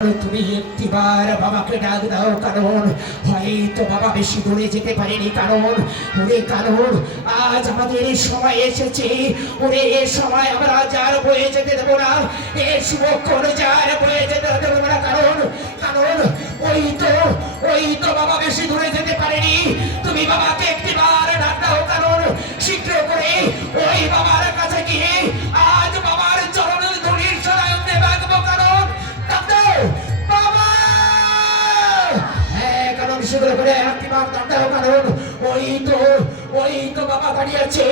তুমি একটিবার বাবাকে ডাক দাও, কারণ হয়তো বাবা বেশি দূরে যেতে পারেনি। কারণ আজ আমাদের এই সময় এসেছে। ওরে এ সময় আমরা যার বয়ে যেতে দেবো না, এ শুভক্ষণ যার বয়ে যেতে দেবো না। কারণ ওই তো বাবা বেশি দূরে যেতে পারেনি। তুমি বাবাকে একটিবার ডাক দাও, কারণ শীঘ্র করে ওই বাবার কাছে গিয়ে আজ বাবার চরণের ধুলির সরায়তে রাখবো। কারণ বাবা, হ্যাঁ, কারণ শীঘ্র করে একটিবার ডাক দাও, কারণ ওই তো বাবা দাঁড়িয়ে আছে।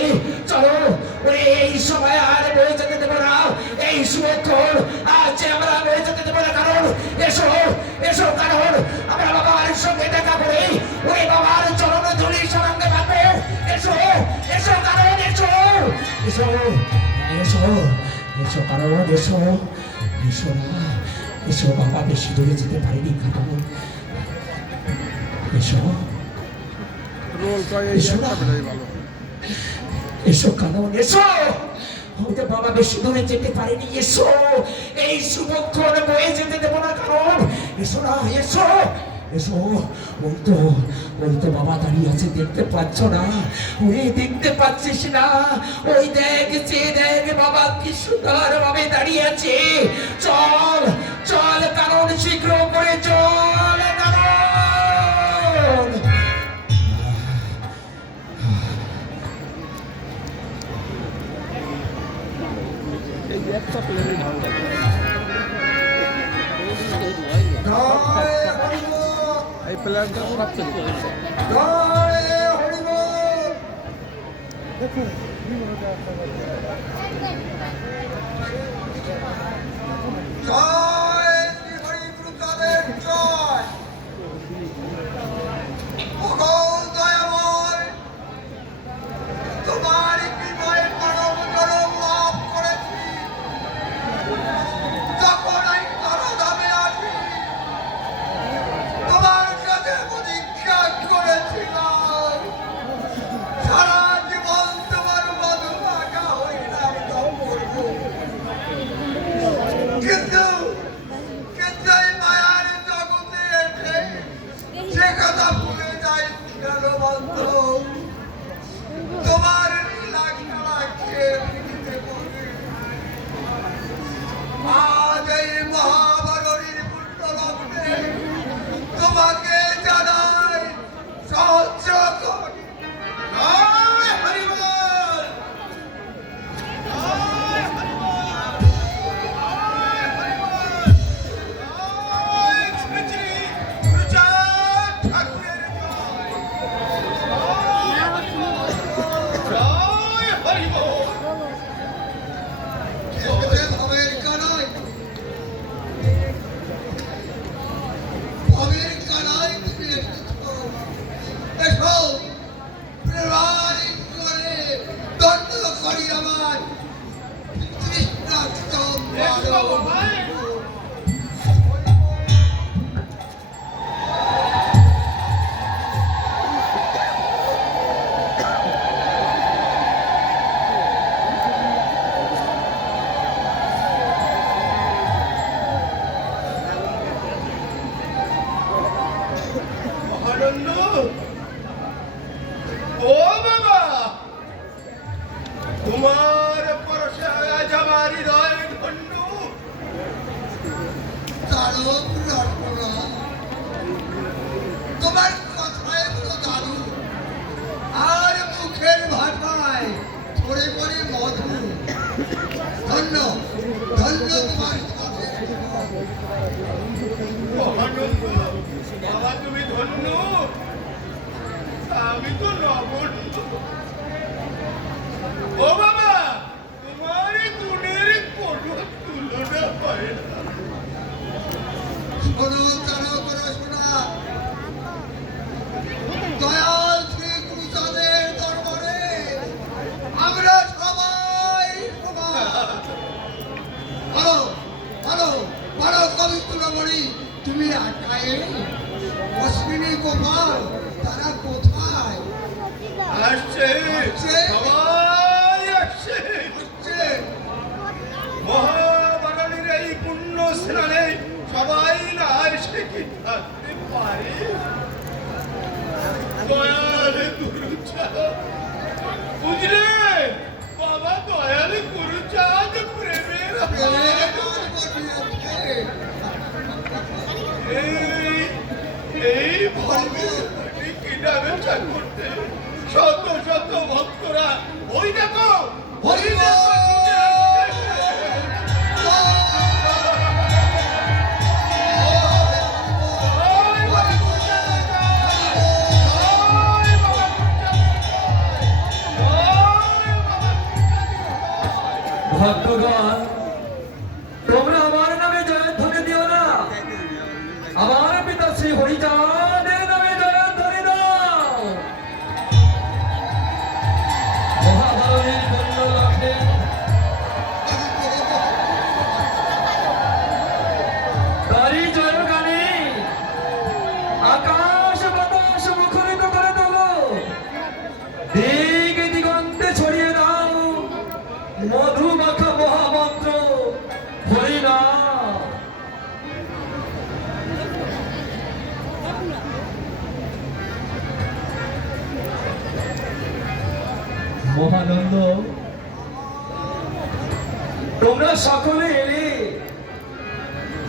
চলো, ওরে এই সময় আর বয়ে যেতে দেবো না। এই শুভক্ষণ আজ আমরা বয়ে যেতে দেবো না। কারণ এসো, কারণ আমরা বাবার সঙ্গে দেখা করে ওই বাবার চরণ ধুলি সঙ্গে পাবো। এসো কারণ এসো কারণ এসো বাবা বেশি দূরে যেতে পারিনি। কারণ এসো কারণ হয়তো বাবা বেশি দূরে যেতে পারেনি। এসো, এই শুভক্ষণ বয়ে যেতে দেবো না। কারণ এসো, ওই তো বাবা দাঁড়িয়ে আছে, দেখতে পাচ্ছ না? ওই দেখতে পাচ্ছিস না? ওই দেখ বাবা কি সুন্দর ভাবে দাঁড়িয়ে আছে। চল কারণ শীঘ্র করে চল। কারণ এই প্ল্যানটা সবচেয়ে দেখুন তোমার পরশে আজ আমার হৃদয় ধন্য। তোমার কথায় বড় দারুণ, আর মুখের ভাষায় ধরে পড়ে মধু। ধন্য তোমার বাবা, তুমি ধন্য, আমি তো নগণ্য। ও বাবা, তোমার গুণের কোনো তুলনা হয় না। শোনো, শোনা, দয়াল শ্রী গুরুচাঁদের দরবারে আমরা সবাই ভালো পবিত্র বলি। তুমি আটায় অশ্বিনী গোপাল তারা কোথায়? আসছে সবাই আসছে। মহাবাগানের এই পুণ্য স্নানে সবাই না এসে কি থাকতে পারে? দয়াল গুরুচাঁদ, বুঝলে বাবা, দয়াল গুরুচাঁদ প্রেমের এই ভবের কিনা বেচা করতে শত শত ভক্তরা ওই দেখো, ওই দেখো ভক্তগণ, তোমরা আমার নামে জয়ধ্বনি দিও না, আমার পিতা শ্রী হরিচাঁদের নামে জয়ধ্বনি দাও। মহাভারতের পুণ্য লাভে তারই জয়গানে আকাশ বাতাস মুখরিত করে তোলো, দিক দিগন্তে ছড়িয়ে দাও মধুমাখা মহামন্ত্র হরিনাম। মহানন্দ, তোমরা সকলে এলে,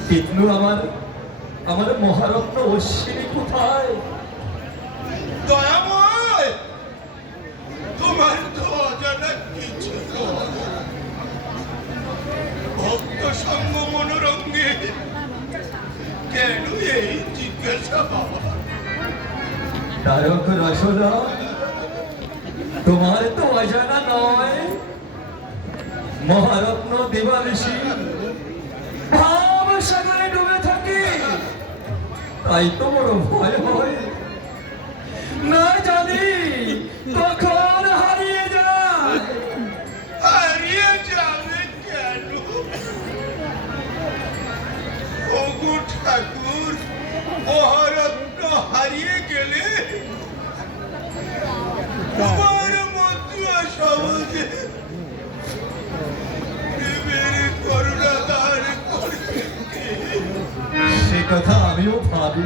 কিন্তু আমার মহারত্ন অশ্বিনী কোথায়? দয়াময়, তোমার তো অজানা কিছু ভক্ত সঙ্গ মনোরঙ্গে কেন এই জিজ্ঞাসা বাবা? তারক রসনা, তোমার তো অজানা নয়, মহারত্ন দিবানিশি ভাব সাগরে ডুবে থাকে, তাই তো বড় ভয় হয়, না জানি কখন হারিয়ে যায়। হারিয়ে যাবে কেন? ওগো ঠাকুর, মহারত্ন হারিয়ে গেলে তোমার মতো সহজে প্রেমের করুণা দান করবে কে? সে কথা আমিও ভাবি,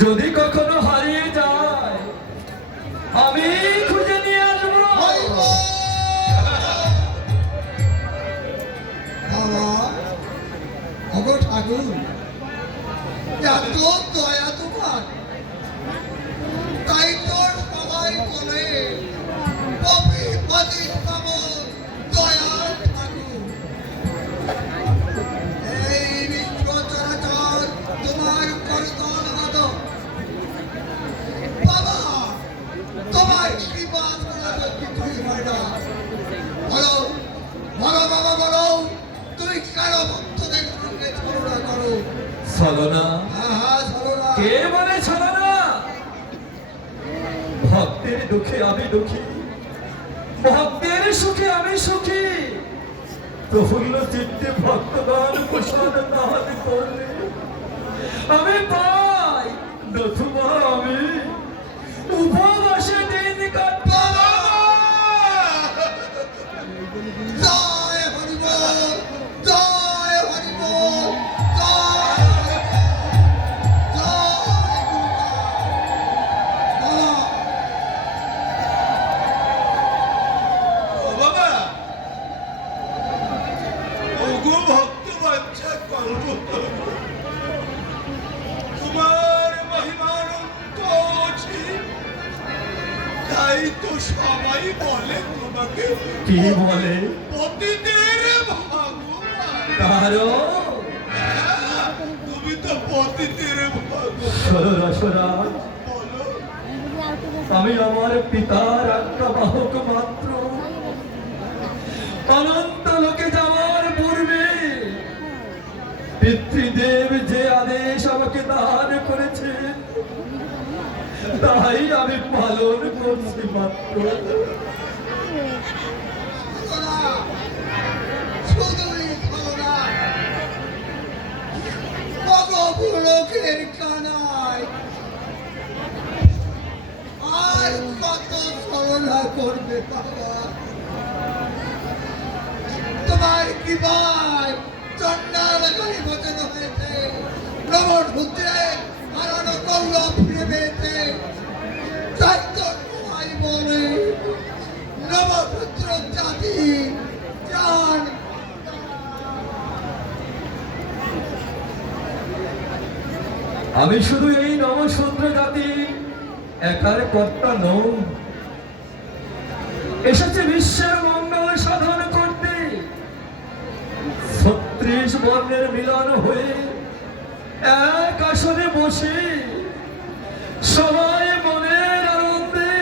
যদি কখনো হারিয়ে যায় আমি খুঁজে নিয়ে আসবো। বাবা, ঠাকুর, এত দয়া তোমার, তাই তো সবাই বলে কবি পতি পাবন দয়াল ঠাকুর। এই বিশ্ব চরাচর তোমার করতল মত। বাবা, তোমার কৃপা ছাড়া তো কিছুই হয় না। বলো বলো বাবা, বলো তুমি কেন ভক্তদের সঙ্গে ছলনা করো? ছলনা? হ্যাঁ, ছলনা। কে বলে ছলনা? ভক্তের দুঃখে আমি দুঃখী, ভক্তের সুখে আমি সুখী। প্রফুল্ল চিত্তে ভক্তগণ প্রসাদ দান করলে আমি পাই, নতুবা আমি উপবাসে দিন কাটাব। জয় হরিবল, জয় হরিবল, জয় জয় বলো ও বাবা, ওগো ভক্ত বাচ্চা কল্পতরু, তোমার মহিমানন্ত আছে, তাই তো সবাই বলে তোমাকে কি বলে? পতিদের ভগবান। কারো হ্যাঁ, তুমি তো পতিদের ভগবান। রসরাজ, বলো আমি আমার পিতার আজ্ঞাবাহক মাত্র। অনন্ত লোকে যাওয়ার পূর্বে পিতৃদেব যে আদেশ আমাকে দান করেছে তাই আমি পালন করছি মাত্র। ছলনা, শুধুই ছলনা। ভগপুলকের কানায় আর কত ছলনা করবে বাবা? তোমার কি ভাই চন্ডালকারী বচন হয়েছে নবসূত্রে হারানো গৌরব ফিরে পেয়েছে চৈতন্য ভাই বলে নবসূত্র জাতি প্রাণ আমি শুধু এই নমশূদ্র জাতি একার কর্তা নই, এসেছে বিশ্বের মঙ্গল সাধন করতে। 36 বর্ণের মিলন হয়ে এক আসনে বসে সবাই মনের আনন্দে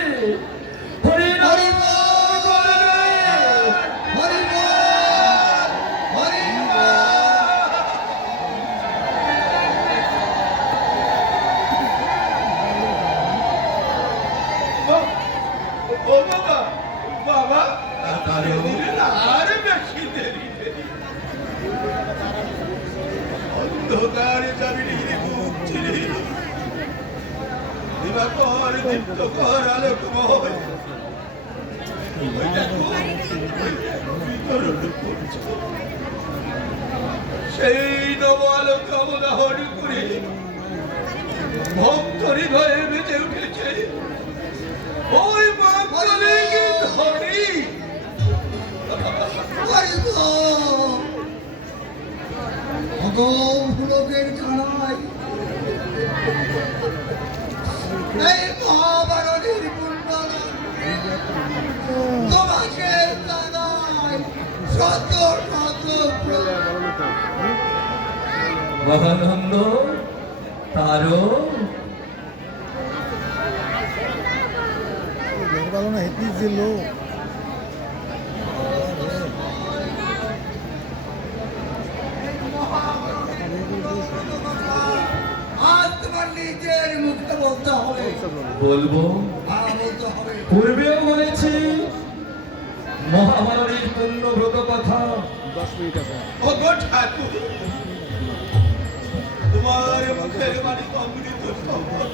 হরিনাম করবে। ও বাবা বাবা আর বেশি দেরি দেরি অন্ধকারে যাবির মুখ ছিলি দিবাকর দীপ্তকর আলোকময় ওই দেখো বিতরণ করছে সেই নব আলোক অবদাহন করে ভক্ত হৃদয়ে বেজে উঠেছে ওই বাঙালি গীত হরি ভগবানের খানায় এই মহাভারতের কুণ্ডলা তোমাকে জানাই শত শত মহানন্দ তারও না হেঁটে ছিল আজ তোমার নিজের মুখে বলতে হবে বলবো। বলতে হবে পূর্বেও বলেছি মহাভারতের পুণ্যব্রত কথা। 10 মিনিট আছে। ও গো ঠাকুর তোমার মুখের বাণী অমৃত সম্পদ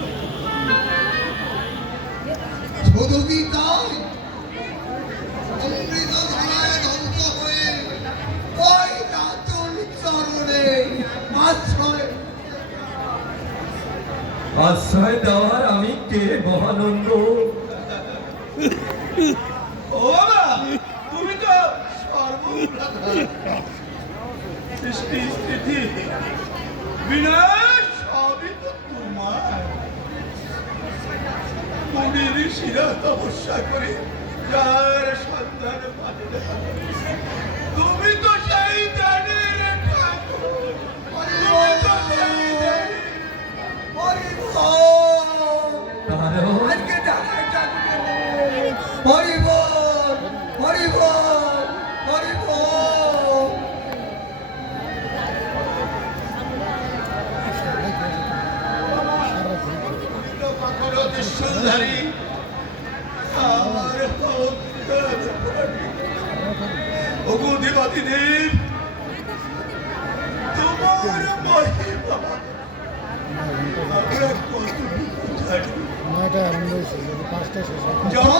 শুধু কি তাই অমৃত ধারায় ধ্বংস হয়ে ওই রাতুল চরণে আশ্রয় আশ্রয় দেওয়ার আমি কে মহানন্দ? ও বাবা তুমি তো সর্বপ্রধান সৃষ্টি স্থিতি বিনাশ সবই তো তোমার মুনির শিরা তপস্যা করে যার সন্ধান পাবে না। তুমি তো সেই জানের ঠাকুর তুমি তো সেই জানের তারও আজকে হরিবল হরিবল হরিবল কখনো সুন্দরী আমার অগুধিপতি দেব তোমার মহিমা আমরা কতটুকু জানি 9টা আরম্ভ হয়েছে 5টা শেষ হবে। যখন